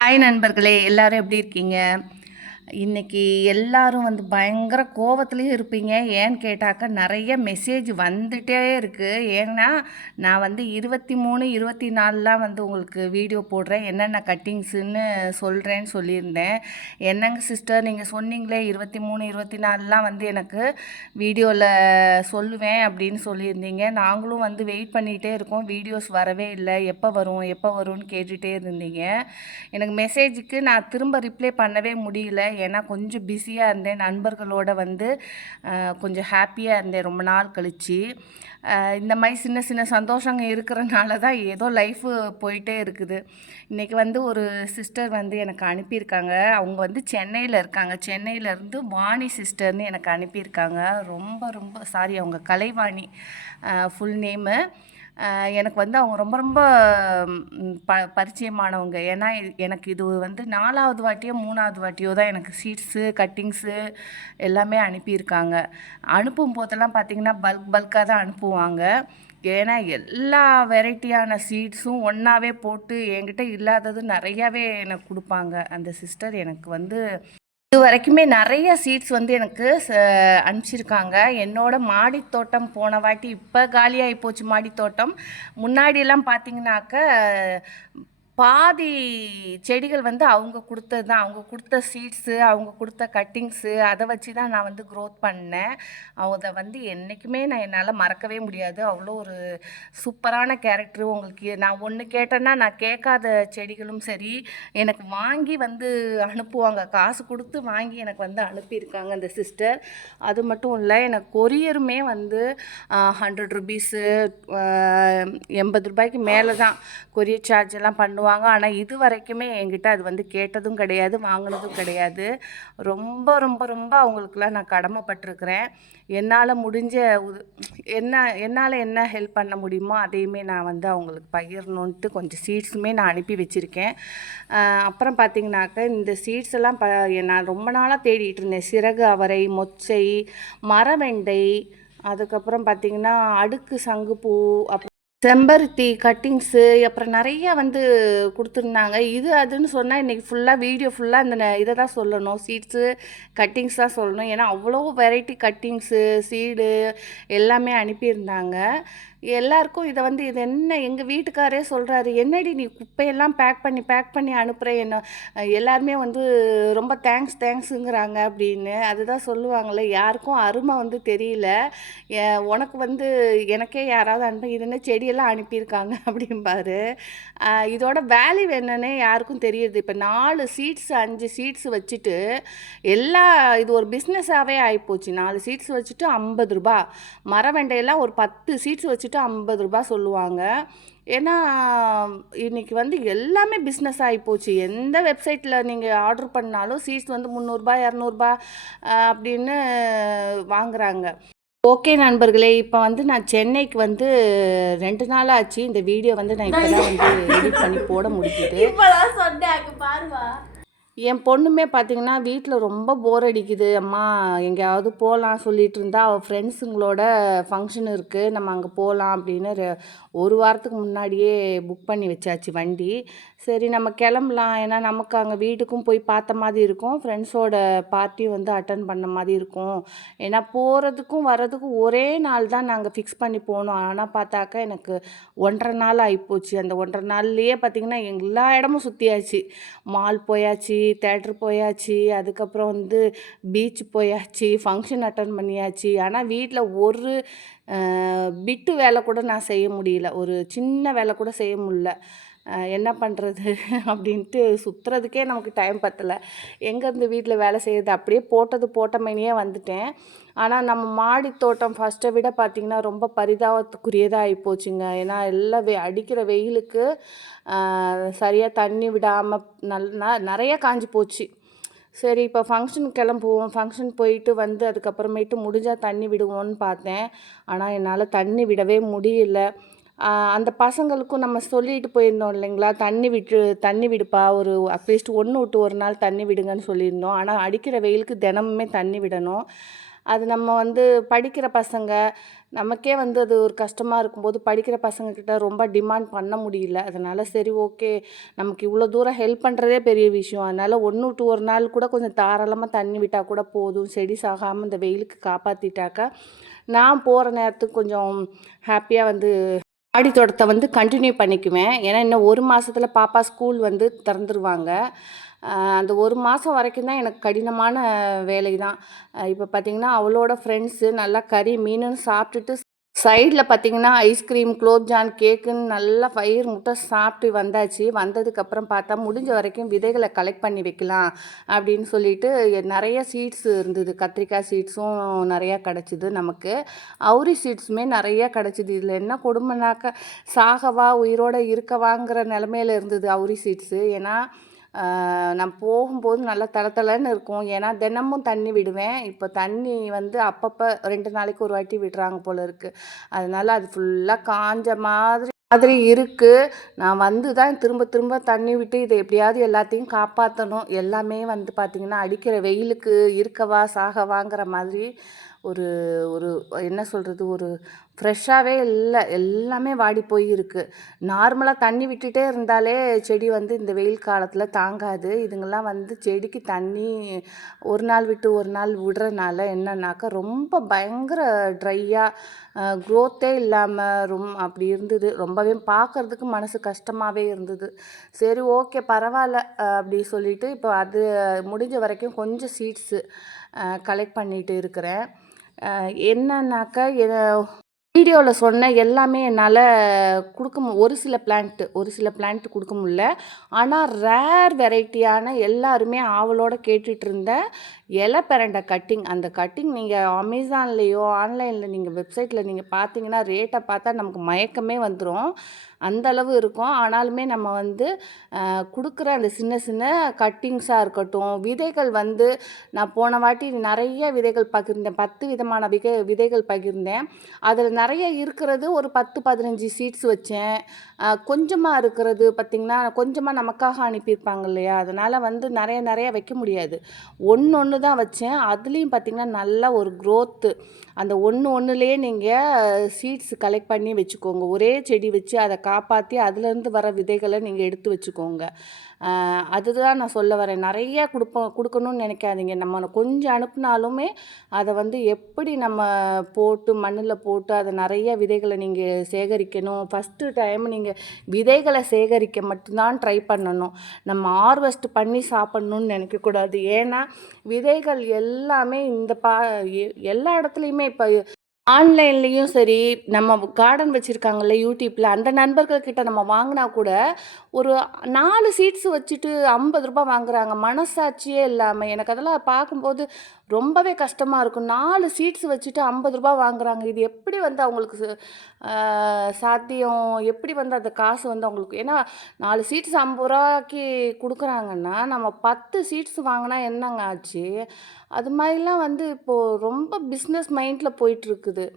Hi நண்பர்களே எல்லாரும் எப்படி இருக்கீங்க? இன்னைக்கு எல்லாரும் வந்து பயங்கர கோவத்துலேயும் இருப்பீங்க. ஏன்னு கேட்டாக்க நிறைய மெசேஜ் வந்துட்டே இருக்குது ஏன்னா நான் வந்து இருபத்தி மூணு இருபத்தி நாலுலாம் வந்து உங்களுக்கு வீடியோ போடுறேன். என்னென்ன கட்டிங்ஸுன்னு சொல்கிறேன்னு சொல்லியிருந்தேன். என்னங்க சிஸ்டர் நீங்கள் சொன்னீங்களே இருபத்தி மூணு இருபத்தி நாலுலாம் வந்து எனக்கு வீடியோவில் சொல்லுவேன் அப்படின்னு சொல்லியிருந்தீங்க. நாங்களும் வந்து வெயிட் பண்ணிகிட்டே இருக்கோம். வீடியோஸ் வரவே இல்லை. எப்போ வரும் எப்போ வரும்னு கேட்டுகிட்டே இருந்தீங்க. எனக்கு மெசேஜுக்கு நான் திரும்ப ரிப்ளை பண்ணவே முடியல. ஏன்னா கொஞ்சம் பிஸியாக இருந்தேன். நண்பர்களோட வந்து கொஞ்சம் ஹாப்பியாக இருந்தேன் ரொம்ப நாள் கழிச்சு. இந்த மாதிரி சின்ன சின்ன சந்தோஷங்க இருக்கிறனால தான் ஏதோ லைஃபு போயிட்டே இருக்குது. இன்றைக்கி வந்து ஒரு சிஸ்டர் வந்து எனக்கு அனுப்பியிருக்காங்க. அவங்க வந்து சென்னையில் இருக்காங்க. சென்னையிலேருந்து வாணி சிஸ்டர்னு எனக்கு அனுப்பியிருக்காங்க. ரொம்ப ரொம்ப சாரி அவங்க கலைவாணி ஃபுல் நேமு எனக்கு வந்து அவங்க ரொம்ப ரொம்ப ப பரிச்சயமானவங்க. ஏன்னா எனக்கு இது வந்து நாலாவது வாட்டியோ மூணாவது வாட்டியோ தான் எனக்கு சீட்ஸு கட்டிங்ஸு எல்லாமே அனுப்பியிருக்காங்க. அனுப்பும் போதெல்லாம் பார்த்தீங்கன்னா பல்க் பல்காக தான் அனுப்புவாங்க. ஏன்னா எல்லா வெரைட்டியான சீட்ஸும் ஒன்றாவே போட்டு என்கிட்ட இல்லாதது நிறையாவே எனக்கு கொடுப்பாங்க. அந்த சிஸ்டர் எனக்கு வந்து இது வரைக்குமே நிறைய சீட்ஸ் வந்து எனக்கு ச- அனுப்பிச்சிருக்காங்க. என்னோட மாடித்தோட்டம் போன வாட்டி இப்போ காலியாகி போச்சு மாடித்தோட்டம். முன்னாடியெல்லாம் பார்த்தீங்கன்னாக்க பாதி செடிகள் வந்து அவங்க கொடுத்தது தான். அவங்க கொடுத்த சீட்ஸு அவங்க கொடுத்த கட்டிங்ஸு அதை வச்சு தான் நான் வந்து க்ரோத் பண்ணேன். அதை வந்து என்றைக்குமே நான் என்னால் மறக்கவே முடியாது. அவ்வளோ ஒரு சூப்பரான கேரக்டர் உங்களுக்கு. நான் ஒன்று கேட்டேன்னா நான் கேட்காத செடிகளும் சரி எனக்கு வாங்கி வந்து அனுப்புவாங்க. காசு கொடுத்து வாங்கி எனக்கு வந்து அனுப்பியிருக்காங்க அந்த சிஸ்டர் அது மட்டும் இல்லை எனக்கு கொரியருமே வந்து ஹண்ட்ரட் ருபீஸு எண்பது ரூபாய்க்கு மேலே தான். கொரியர் சார்ஜ் எல்லாம் பண்ணுவாங்க. ஆனால் இது வரைக்குமே என்கிட்ட அது வந்து கேட்டதும் கிடையாது வாங்கினதும் கிடையாது. ரொம்ப ரொம்ப ரொம்ப அவங்களுக்குலாம் நான் கடமைப்பட்டிருக்கிறேன். என்னால் முடிஞ்ச என்ன என்னால் என்ன ஹெல்ப் பண்ண முடியுமோ அதையுமே நான் வந்து அவங்களுக்கு பகிரணுன்ட்டு கொஞ்சம் சீட்ஸுமே நான் அனுப்பி வச்சுருக்கேன். அப்புறம் பார்த்தீங்கன்னாக்க இந்த சீட்ஸ் எல்லாம் ப நான் ரொம்ப நாளாக தேடிட்டு இருந்தேன். சிறகு அவரை மொச்சை மரவெண்டை அதுக்கப்புறம் பார்த்தீங்கன்னா அடுக்கு சங்குப்பூ அப்புறம் செம்பருத்தி கட்டிங்ஸு அப்புறம் நிறைய வந்து கொடுத்துருந்தாங்க. இது அதுன்னு சொன்னால் இன்றைக்கி ஃபுல்லாக வீடியோ ஃபுல்லாக இந்த ந- இதை தான் சொல்லணும். சீட்ஸு கட்டிங்ஸ் தான் சொல்லணும். ஏன்னா அவ்வளோ வெரைட்டி கட்டிங்ஸு சீடு எல்லாமே அனுப்பியிருந்தாங்க. எல்லாருக்கும் இதை வந்து இது என்ன எங்கள் வீட்டுக்காரே சொல்கிறாரு என்னடி நீ குப்பையெல்லாம் பேக் பண்ணி பேக் பண்ணி அனுப்புகிற என்ன? எல்லாருமே வந்து ரொம்ப தேங்க்ஸ் தேங்க்ஸுங்கிறாங்க அப்படின்னு. அதுதான் சொல்லுவாங்களே யாருக்கும் அருமை வந்து தெரியல. உனக்கு வந்து எனக்கே யாராவது அனுப்ப இது என்ன செடியெல்லாம் அனுப்பியிருக்காங்க அப்படிம்பாரு. இதோட வேல்யூ என்னன்னே யாருக்கும் தெரியுது. இப்போ நாலு சீட்ஸ் அஞ்சு சீட்ஸ் வச்சுட்டு எல்லா இது ஒரு பிஸ்னஸாகவே ஆகிப்போச்சு நாலு சீட்ஸ் வச்சுட்டு ஐம்பது ரூபா மரவெண்டையெல்லாம் ஒரு பத்து சீட்ஸ் வச்சுட்டு ஐம்பது ரூபா சொல்லுவாங்க. ஏன்னா இன்னைக்கு வந்து எல்லாமே பிஸ்னஸ் ஆகிப்போச்சு எந்த வெப்சைட்டில் நீங்கள் ஆர்டர் பண்ணாலும் சீட்ஸ் வந்து முந்நூறுரூபா இரநூறுபா அப்படின்னு வாங்குறாங்க. ஓகே நண்பர்களே இப்போ வந்து நான் சென்னைக்கு வந்து ரெண்டு நாள் ஆச்சு. இந்த வீடியோ வந்து நான் இப்போ தான் வந்து எடிட் பண்ணி போட முடிஞ்சுது. என் பொண்ணுமே பார்த்தீங்கன்னா வீட்டில் ரொம்ப போர் அடிக்குது. அம்மா எங்கேயாவது போகலாம் சொல்லிட்டு இருந்தா அவள் ஃப்ரெண்ட்ஸுங்களோட ஃபங்க்ஷன் இருக்குது நம்ம அங்கே போகலாம் அப்படின்னு ஒரு வாரத்துக்கு முன்னாடியே புக் பண்ணி வச்சாச்சு வண்டி. சரி நம்ம கிளம்பலாம். ஏன்னா நமக்கு அங்கே வீட்டுக்கும் போய் பார்த்த மாதிரி இருக்கும். ஃப்ரெண்ட்ஸோட பார்ட்டியும் வந்து அட்டன் பண்ண மாதிரி இருக்கும். ஏன்னா போகிறதுக்கும் வர்றதுக்கும் ஒரே நாள் தான் நாங்கள் ஃபிக்ஸ் பண்ணி போனோம். ஆனால் பார்த்தாக்கா எனக்கு ஒன்றரை நாள் ஆகிப்போச்சு அந்த ஒன்றரை நாள்லேயே பார்த்திங்கன்னா எல்லா இடமும் சுற்றியாச்சு மால் போயாச்சு தேட்டர் போயாச்சு அதுக்கப்புறம் வந்து பீச் போயாச்சு ஃபங்க்ஷன் அட்டன் பண்ணியாச்சு. ஆனால் வீட்டில் ஒரு பிட்டு வேலை கூட நான் செய்ய முடியல. ஒரு சின்ன வேலை கூட செய்ய முடியல. என்ன பண்ணுறது அப்படின்ட்டு சுற்றுறதுக்கே நமக்கு டைம் பத்தலை. எங்கேருந்து வீட்டில் வேலை செய்யறது? அப்படியே போட்டது போட்டமேனியே வந்துட்டேன். ஆனால் நம்ம மாடி தோட்டம் ஃபஸ்ட்டை விட பார்த்திங்கன்னா ரொம்ப பரிதாபத்துக்குரியதாக ஆகிப்போச்சுங்க ஏன்னா எல்லாம் வெ அடிக்கிற வெயிலுக்கு சரியாக தண்ணி விடாமல் நல் ந- நிறைய காஞ்சி போச்சு. சரி இப்போ ஃபங்க்ஷன் கிளம்புவோம். ஃபங்க்ஷன் போயிட்டு வந்து அதுக்கப்புறமேட்டு முடிஞ்சால் தண்ணி விடுவோன்னு பார்த்தேன். ஆனால் என்னால் தண்ணி விடவே முடியல. அந்த பசங்களுக்கும் நம்ம சொல்லிட்டு போயிருந்தோம் இல்லைங்களா? தண்ணி விட்டு தண்ணி விடுப்பா ஒரு அட்லீஸ்ட் ஒன்று விட்டு ஒரு நாள் தண்ணி விடுங்கன்னு சொல்லியிருந்தோம். ஆனால் அடிக்கிற வெயிலுக்கு தினமுமே தண்ணி விடணும். அது நம்ம வந்து படிக்கிற பசங்க நமக்கே வந்து அது ஒரு கஷ்டமாக இருக்கும்போது படிக்கிற பசங்கக்கிட்ட ரொம்ப டிமாண்ட் பண்ண முடியல. அதனால் சரி ஓகே நமக்கு இவ்வளோ தூரம் ஹெல்ப் பண்ணுறதே பெரிய விஷயம். அதனால் ஒன்று விட்டு ஒரு நாள் கூட கொஞ்சம் தாராளமாக தண்ணி விட்டால் கூட போதும். செடி சாகாமல் இந்த வெயிலுக்கு காப்பாற்றிட்டாக்கா நான் போகிற நேரத்துக்கு கொஞ்சம் ஹாப்பியாக வந்து ஆடி தோட்டத்தை வந்து கண்டினியூ பண்ணிக்குவேன். ஏன்னா இன்னும் ஒரு மாதத்தில் பாப்பா ஸ்கூல் வந்து திறந்துருவாங்க. அந்த ஒரு மாதம் வரைக்கும் தான் எனக்கு கடினமான வேலை தான் இப்போ பார்த்தீங்கன்னா அவளோட ஃப்ரெண்ட்ஸு நல்லா கறி மீனுன்னு சாப்பிட்டுட்டு சைடில் பார்த்தீங்கன்னா ஐஸ்கிரீம் குலோப்ஜான் கேக்குன்னு நல்லா பயிர் முட்டை சாப்பிட்டு வந்தாச்சு. வந்ததுக்கப்புறம் பார்த்தா முடிஞ்ச வரைக்கும் விதைகளை கலெக்ட் பண்ணி வைக்கலாம் அப்படின்னு சொல்லிட்டு நிறைய சீட்ஸ் இருந்தது. கத்திரிக்காய் சீட்ஸும் நிறையா கிடச்சிது நமக்கு. அவுரி சீட்ஸுமே நிறையா கிடச்சிது. இதில் என்ன கொடுமைனாக்க சாகவா உயிரோட இருக்கவாங்கிற நிலமையில இருந்தது அவுரி சீட்ஸு ஏன்னா நான் போகும்போது நல்லா தளதளன்னு இருக்கும். ஏன்னா தினமும் தண்ணி விடுவேன். இப்போ தண்ணி வந்து அப்பப்போ ரெண்டு நாளைக்கு ஒரு வாட்டி விடுறாங்க போல இருக்குது அதனால் அது ஃபுல்லாக காஞ்ச மாதிரி மாதிரி இருக்குது நான் வந்து தான் திரும்ப திரும்ப தண்ணி விட்டு இதை எப்படியாவது எல்லாத்தையும் காப்பாற்றணும் எல்லாமே வந்து பார்த்திங்கன்னா அடிக்கிற வெயிலுக்கு இருக்கவா சாகவாங்கிற மாதிரி ஒரு ஒரு என்ன சொல்கிறது ஒரு ஃப்ரெஷ்ஷாகவே இல்லை. எல்லாமே வாடி போயிருக்கு. நார்மலாக தண்ணி விட்டுட்டே இருந்தாலே செடி வந்து இந்த வெயில் காலத்தில் தாங்காது. இதுங்கெல்லாம் வந்து செடிக்கு தண்ணி ஒரு நாள் விட்டு ஒரு நாள் விடுறனால என்னன்னாக்கா ரொம்ப பயங்கர ட்ரையாக க்ரோத்தே இல்லாமல் ரொம் அப்படி இருந்தது. ரொம்பவே பார்க்கறதுக்கு மனசு கஷ்டமாகவே இருந்தது. சரி ஓகே பரவாயில்ல அப்படி சொல்லிட்டு இப்போ அது முடிஞ்ச வரைக்கும் கொஞ்சம் சீட்ஸு கலெக்ட் பண்ணிட்டு இருக்கிறேன். என்னன்னாக்கா வீடியோவில் சொன்ன எல்லாமே என்னால் கொடுக்க மு ஒரு சில பிளான்ட்டு ஒரு சில பிளான்ட் கொடுக்க முடில ஆனால் ரேர் வெரைட்டியான எல்லாருமே ஆவலோடு கேட்டுட்டு இலை பிரண்டை கட்டிங் அந்த கட்டிங் நீங்கள் அமேசான்லேயோ ஆன்லைனில் நீங்கள் வெப்சைட்டில் நீங்கள் பார்த்தீங்கன்னா ரேட்டை பார்த்தா நமக்கு மயக்கமே வந்துடும் அந்த அளவு இருக்கும். ஆனாலுமே நம்ம வந்து கொடுக்குற அந்த சின்ன சின்ன கட்டிங்ஸாக இருக்கட்டும் விதைகள் வந்து நான் போன வாட்டி நிறைய விதைகள் பகிர்ந்தேன். பத்து விதமான விதை விதைகள் பகிர்ந்தேன். அதில் நிறைய இருக்கிறது ஒரு பத்து பதினஞ்சு சீட்ஸ் வச்சேன். கொஞ்சமாக இருக்கிறது பார்த்திங்கன்னா கொஞ்சமாக நமக்காக அனுப்பியிருப்பாங்க இல்லையா? அதனால் வந்து நிறைய நிறைய வைக்க முடியாது. ஒன்று ஒன்று தான் வச்சேன். அதுலேயும் பார்த்திங்கன்னா நல்லா ஒரு க்ரோத்து அந்த ஒன்று ஒன்றுலேயே நீங்கள் சீட்ஸ் கலெக்ட் பண்ணி வச்சுக்கோங்க. ஒரே செடி வச்சு அதை காப்பாற்றி அதுலேருந்து வர விதைகளை நீங்கள் எடுத்து வச்சுக்கோங்க. அதுதான் நான் சொல்ல வரேன். நிறைய கொடுப்போம் கொடுக்கணும்னு நினைக்காதீங்க. நம்ம கொஞ்சம் அனுப்புனாலுமே அதை வந்து எப்படி நம்ம போட்டு மண்ணில் போட்டு அதை நிறைய விதைகளை நீங்கள் சேகரிக்கணும். ஃபஸ்ட்டு டைம் நீங்கள் விதைகளை சேகரிக்க மட்டும்தான் ட்ரை பண்ணணும். நம்ம ஹார்வெஸ்ட் பண்ணி சாப்பிட்ணுன்னு நினைக்கக்கூடாது. ஏன்னா விதைகள் எல்லாமே இந்த பா எ- எல்லா இடத்துலையுமே இப்போ ஆன்லைன்லேயும் சரி நம்ம கார்டன் வச்சுருக்காங்கல்ல யூடியூப்பில் அந்த நண்பர்கள்கிட்ட நம்ம வாங்கினா கூட ஒரு நாலு சீட்ஸ் வச்சுட்டு ஐம்பது ரூபாய் வாங்குறாங்க. மனசாட்சியே இல்லாமல் எனக்கு அதெல்லாம் பார்க்கும்போது ரொம்பவே கஷ்டமாக இருக்கும். நாலு சீட்ஸ் வச்சுட்டு ஐம்பது ரூபா வாங்குறாங்க. இது எப்படி வந்து அவங்களுக்கு ச- சாத்தியம்? எப்படி வந்து அந்த காசு வந்து அவங்களுக்கு ஏன்னா நாலு சீட்ஸ் ஐம்பது ரூபாய்க்கு கொடுக்குறாங்கன்னா நம்ம பத்து சீட்ஸ் வாங்கினா என்னங்க ஆச்சு? அது மாதிரிலாம் வந்து இப்போது ரொம்ப பிஸ்னஸ் மைண்டில் போயிட்டுருக்குது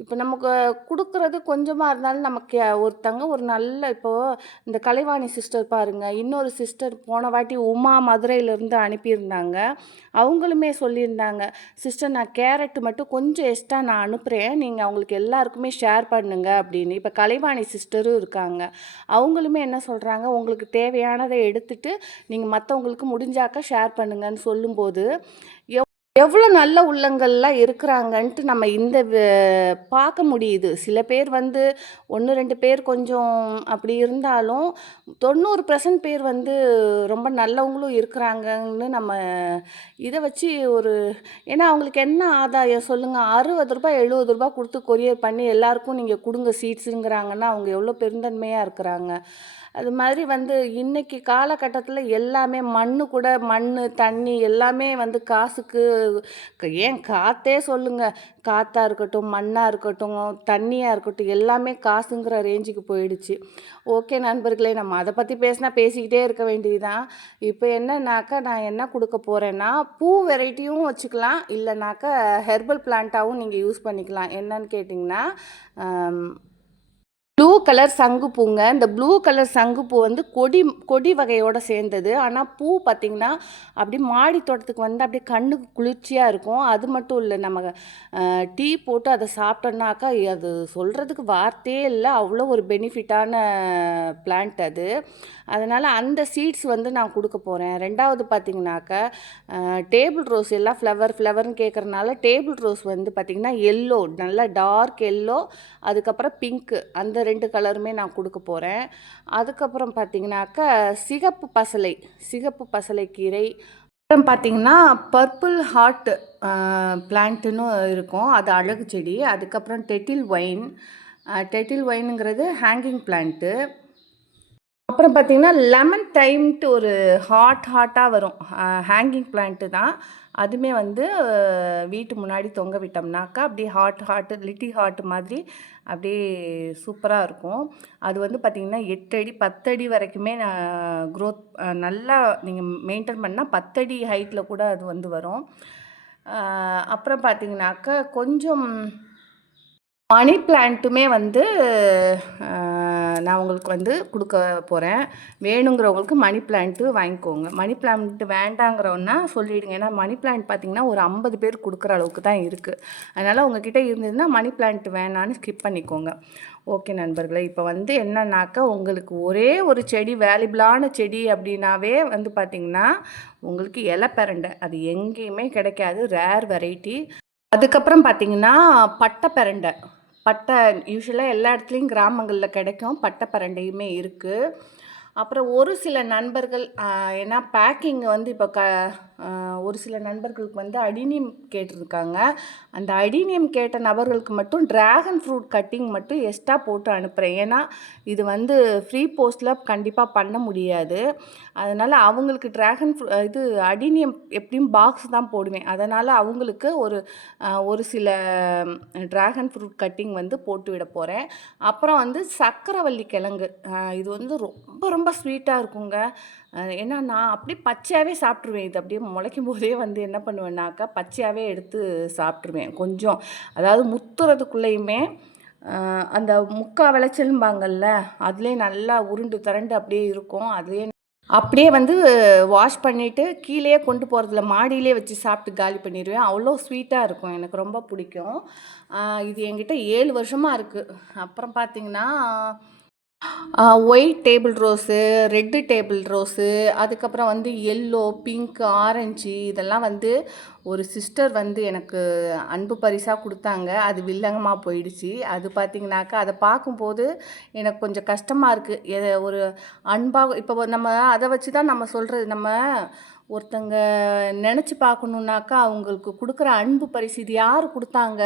இப்போ நமக்கு கொடுக்குறது கொஞ்சமாக இருந்தாலும் நமக்கு ஒருத்தங்க ஒரு நல்ல இப்போது இந்த கலைவாணி சிஸ்டர் பாருங்கள் இன்னொரு சிஸ்டர் போன வாட்டி உமா மதுரையிலேருந்து அனுப்பியிருந்தாங்க. அவங்களுமே சொல்லியிருந்தாங்க சிஸ்டர் நான் கேரட் மட்டும் கொஞ்சம் எக்ஸ்ட்ரா நான் அனுப்புகிறேன் நீங்கள் அவங்களுக்கு எல்லாருக்குமே ஷேர் பண்ணுங்க அப்படின்னு. இப்போ கலைவாணி சிஸ்டரும் இருக்காங்க. அவங்களுமே என்ன சொல்கிறாங்க உங்களுக்கு தேவையானதை எடுத்துகிட்டு நீங்கள் மற்றவங்களுக்கு முடிஞ்சாக்கா ஷேர் பண்ணுங்கன்னு சொல்லும்போது எவ் எவ்வளோ நல்ல உள்ளங்கள்லாம் இருக்கிறாங்கன்ட்டு நம்ம இந்த பார்க்க முடியுது. சில பேர் வந்து ஒன்று ரெண்டு பேர் கொஞ்சம் அப்படி இருந்தாலும் தொண்ணூறு பர்சன்ட் பேர் வந்து ரொம்ப நல்லவங்களும் இருக்கிறாங்கன்னு நம்ம இதை வச்சு ஒரு ஏன்னா அவங்களுக்கு என்ன ஆதாயம் சொல்லுங்கள் அறுபது ரூபாய் எழுபது ரூபாய் கொடுத்து கொரியர் பண்ணி எல்லாருக்கும் நீங்கள் கொடுங்க சீட்ஸுங்கிறாங்கன்னா அவங்க எவ்வளோ பெருந்தன்மையாக இருக்கிறாங்க. அது மாதிரி வந்து இன்றைக்கி காலகட்டத்தில் எல்லாமே மண்ணு கூட மண் தண்ணி எல்லாமே வந்து காசுக்கு ஏன் காற்றே சொல்லுங்கள் காற்றாக இருக்கட்டும் மண்ணாக இருக்கட்டும் தண்ணியாக இருக்கட்டும் எல்லாமே காசுங்கிற ரேஞ்சுக்கு போயிடுச்சு. ஓகே நண்பர்களே நம்ம அதை பற்றி பேசினா பேசிக்கிட்டே இருக்க வேண்டியதுதான் இப்போ என்னன்னாக்கா நான் என்ன கொடுக்க போகிறேன்னா பூ வெரைட்டியும் வச்சுக்கலாம். இல்லைனாக்கா ஹெர்பல் பிளான்ட்டாகவும் நீங்கள் யூஸ் பண்ணிக்கலாம். என்னன்னு கேட்டிங்கன்னா ப்ளூ கலர் சங்கு பூங்க. இந்த ப்ளூ கலர் சங்குப்பூ வந்து கொடி கொடி வகையோட சேர்ந்தது. ஆனால் பூ பார்த்திங்கன்னா அப்படி மாடி தோட்டத்துக்கு வந்து அப்படியே கண்ணுக்கு குளிர்ச்சியாக இருக்கும். அது மட்டும் இல்லை நம்ம டீ போட்டு அதை சாப்பிட்டோன்னாக்கா அது சொல்கிறதுக்கு வார்த்தையே இல்லை. அவ்வளோ ஒரு பெனிஃபிட்டான பிளான்ட் அது. அதனால் அந்த சீட்ஸ் வந்து நான் கொடுக்க போகிறேன் ரெண்டாவது பார்த்திங்கனாக்கா டேபிள் ரோஸ் எல்லாம் ஃப்ளவர் ஃப்ளவர்னு கேட்குறனால டேபிள் ரோஸ் வந்து பார்த்திங்கன்னா எல்லோ நல்லா டார்க் எல்லோ அதுக்கப்புறம் பிங்க்கு அந்த ரெண்டு கலருமே நான் கொடுக்க போகிறேன் அதுக்கப்புறம் பார்த்திங்கனாக்கா சிகப்பு பசலை சிகப்பு பசலை கீரை. அப்புறம் பார்த்திங்கன்னா பர்பிள் ஹார்ட் பிளான்ட்டுன்னு இருக்கும். அது அழகு செடி. அதுக்கப்புறம் டெட்டில் ஒயின். டெட்டில் ஒயினுங்கிறது ஹேங்கிங் பிளான்ட்டு. அப்புறம் பார்த்திங்கன்னா லெமன் டைம்ட்டு ஒரு ஹாட் ஹாட்டாக வரும். ஹேங்கிங் பிளான்ட்டு தான். அதுவுமே வந்து வீட்டு முன்னாடி தொங்க விட்டோம்னாக்கா அப்படியே ஹாட் ஹாட்டு லிட்டி ஹாட் மாதிரி அப்படியே சூப்பராக இருக்கும். அது வந்து பார்த்திங்கன்னா எட்டு அடி பத்தடி வரைக்குமே நான் க்ரோத் நல்லா நீங்கள் மெயின்டைன் பண்ணால் பத்தடி ஹைட்டில் கூட அது வந்து வரும். அப்புறம் பார்த்திங்கனாக்கா கொஞ்சம் மணி பிளான்ட்டுமே வந்து நான் உங்களுக்கு வந்து கொடுக்க போகிறேன் வேணுங்கிறவங்களுக்கு மணி பிளான்ட்டு வாங்கிக்கோங்க. மணி பிளான்ட்டு வேண்டாங்கிறோன்னா சொல்லிவிடுங்க ஏன்னா மணி பிளான்ட் பார்த்தீங்கன்னா ஒரு ஐம்பது பேர் கொடுக்குற அளவுக்கு தான் இருக்குது அதனால் உங்ககிட்ட இருந்ததுன்னா மணி பிளான்ட் வேணான்னு ஸ்கிப் பண்ணிக்கோங்க. ஓகே நண்பர்களே. இப்போ வந்து என்னன்னாக்கா உங்களுக்கு ஒரே ஒரு செடி வேல்யூபிளான செடி அப்படின்னாவே வந்து பார்த்திங்கன்னா உங்களுக்கு இலை பிரண்டை அது எங்கேயுமே கிடைக்காது. ரேர் வெரைட்டி அதுக்கப்புறம் பார்த்தீங்கன்னா பட்டை பெரண்டை. பட்டை யூஸ்வலாக எல்லா இடத்துலையும் கிராமங்களில் கிடைக்கும். பட்டை பரண்டையுமே இருக்குது அப்புறம் ஒரு சில நண்பர்கள் ஏன்னா பேக்கிங் வந்து இப்போ க ஒரு சில நண்பர்களுக்கு வந்து அடினியம் கேட்டிருக்காங்க. அந்த அடினியம் கேட்ட நபர்களுக்கு மட்டும் ட்ராகன் ஃப்ரூட் கட்டிங் மட்டும் எக்ஸ்ட்ரா போட்டு அனுப்புகிறேன் ஏன்னா இது வந்து ஃப்ரீ போஸ்ட்டில் கண்டிப்பாக பண்ண முடியாது. அதனால் அவங்களுக்கு டிராகன் ஃப்ரூ இது அடினியம் எப்படியும் பாக்ஸ் தான் போடுவேன். அதனால் அவங்களுக்கு ஒரு ஒரு சில ட்ராகன் ஃப்ரூட் கட்டிங் வந்து போட்டு விட போகிறேன் அப்புறம் வந்து சக்கரவள்ளி கிழங்கு. இது வந்து ரொம்ப ரொம்ப ஸ்வீட்டாக இருக்குங்க. ஏன்னா நான் அப்படியே பச்சையாகவே சாப்பிட்ருவேன் இது அப்படியே முளைக்கும் போதே வந்து என்ன பண்ணுவேன்னாக்கா பச்சையாகவே எடுத்து சாப்பிட்ருவேன் கொஞ்சம். அதாவது முத்துறதுக்குள்ளேயுமே அந்த முக்கா விளைச்சல்பாங்கல்ல அதுலேயே நல்லா உருண்டு திரண்டு அப்படியே இருக்கும். அதுலேயே அப்படியே வந்து வாஷ் பண்ணிவிட்டு கீழேயே கொண்டு போகிறதுல மாடியிலே வச்சு சாப்பிட்டு காலி பண்ணிடுவேன் அவ்வளோ ஸ்வீட்டாக இருக்கும். எனக்கு ரொம்ப பிடிக்கும். இது என்கிட்ட ஏழு வருஷமாக இருக்குது அப்புறம் பார்த்திங்கன்னா white table rose red table rose அதுக்கப்புறம் வந்து எல்லோ பிங்க் ஆரஞ்சு இதெல்லாம் வந்து ஒரு சிஸ்டர் வந்து எனக்கு அன்பு பரிசாக கொடுத்தாங்க. அது வில்லங்கமாக போயிடுச்சு. அது பார்த்திங்கனாக்கா அதை பார்க்கும்போது எனக்கு கொஞ்சம் கஷ்டமாக இருக்குது ஒரு அன்பாக இப்போ நம்ம அதை வச்சு தான் நம்ம சொல்கிறது நம்ம ஒருத்தங்க நினச்சி பார்க்கணுன்னாக்கா அவங்களுக்கு கொடுக்குற அன்பு பரிசு இது யார் கொடுத்தாங்க?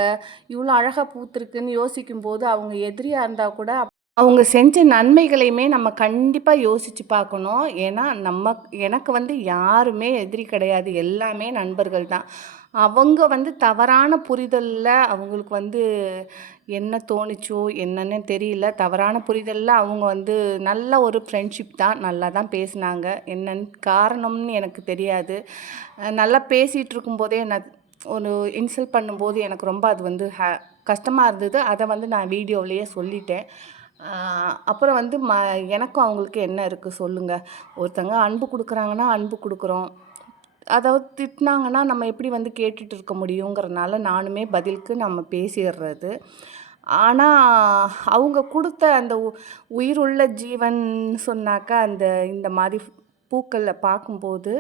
இவ்வளோ அழகாக பூத்துருக்குன்னு யோசிக்கும்போது அவங்க எதிரியாக இருந்தால் கூட அவங்க செஞ்ச நன்மைகளையுமே நம்ம கண்டிப்பாக யோசித்து பார்க்கணும். ஏன்னா நம்ம எனக்கு வந்து யாருமே எதிரி கிடையாது. எல்லாமே நண்பர்கள் தான். அவங்க வந்து தவறான புரிதலில் அவங்களுக்கு வந்து என்ன தோணுச்சோ என்னன்னு தெரியல. தவறான புரிதலில் அவங்க வந்து நல்ல ஒரு ஃப்ரெண்ட்ஷிப் தான். நல்லா தான் பேசினாங்க. என்னன்னு காரணம்னு எனக்கு தெரியாது. நல்லா பேசிகிட்டு இருக்கும்போதே நான் ஒரு இன்சல்ட் பண்ணும்போது எனக்கு ரொம்ப அது வந்து ஹே கஷ்டமாக இருந்தது. அதை வந்து நான் வீடியோவிலேயே சொல்லிட்டேன். அப்புறம் வந்து ம எனக்கும் அவங்களுக்கு என்ன இருக்குது சொல்லுங்கள் ஒருத்தங்க அன்பு கொடுக்குறாங்கன்னா அன்பு கொடுக்குறோம். அதாவது திட்டினாங்கன்னா நம்ம எப்படி வந்து கேட்டுட்டு இருக்க முடியுங்கிறனால நானுமே பதிலுக்கு நம்ம பேசிடுறது. ஆனால் அவங்க கொடுத்த அந்த உயிருள்ள ஜீவன் சொன்னாக்கா அந்த இந்த மாதிரி பூக்களில் பார்க்கும்போது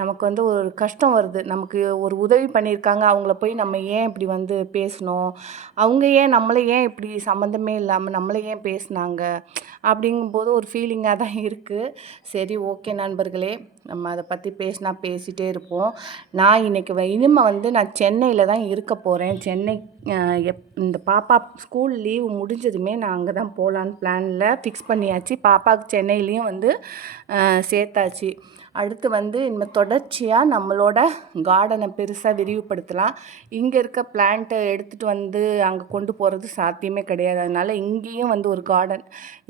நமக்கு வந்து ஒரு கஷ்டம் வருது. நமக்கு ஒரு உதவி பண்ணியிருக்காங்க. அவங்கள போய் நம்ம ஏன் இப்படி வந்து பேசணும்? அவங்க ஏன் நம்மளை ஏன் இப்படி சம்மந்தமே இல்லாமல் நம்மளை ஏன் பேசுனாங்க? அப்படிங்கும்போது ஒரு ஃபீலிங்காக தான் இருக்குது சரி ஓகே நண்பர்களே. நம்ம அதை பற்றி பேசினா பேசிகிட்டே இருப்போம். நான் இன்றைக்கி இனிமே வந்து நான் சென்னையில் தான் இருக்க போகிறேன் சென்னை எப் இந்த பாப்பா ஸ்கூல் லீவு முடிஞ்சதுமே நான் அங்கே தான் போகலான்னு பிளானில் ஃபிக்ஸ் பண்ணியாச்சு. பாப்பாவுக்கு சென்னையிலையும் வந்து சேர்த்தாச்சு. அடுத்து வந்து இனிமேல் தொடர்ச்சியாக நம்மளோட கார்டனை பெருசாக விரிவுபடுத்தலாம். இங்கே இருக்க பிளான்ட்டை எடுத்துகிட்டு வந்து அங்கே கொண்டு போகிறது சாத்தியமே கிடையாது. அதனால் இங்கேயும் வந்து ஒரு கார்டன்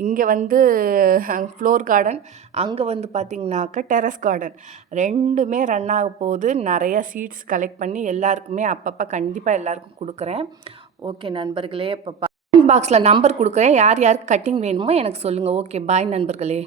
இங்கே வந்து ஃப்ளோர் கார்டன் அங்கே வந்து பார்த்திங்கனாக்கா டெரஸ் கார்டன் ரெண்டுமே ரன் ஆக போகுது. நிறைய சீட்ஸ் கலெக்ட் பண்ணி எல்லாருக்குமே அப்பப்போ கண்டிப்பாக எல்லாருக்கும் கொடுக்குறேன். ஓகே நண்பர்களே இப்போ பாக்ஸில் நம்பர் கொடுக்குறேன். யார் யாருக்கு கட்டிங் வேணுமோ எனக்கு சொல்லுங்கள் ஓகே பாய் நண்பர்களே.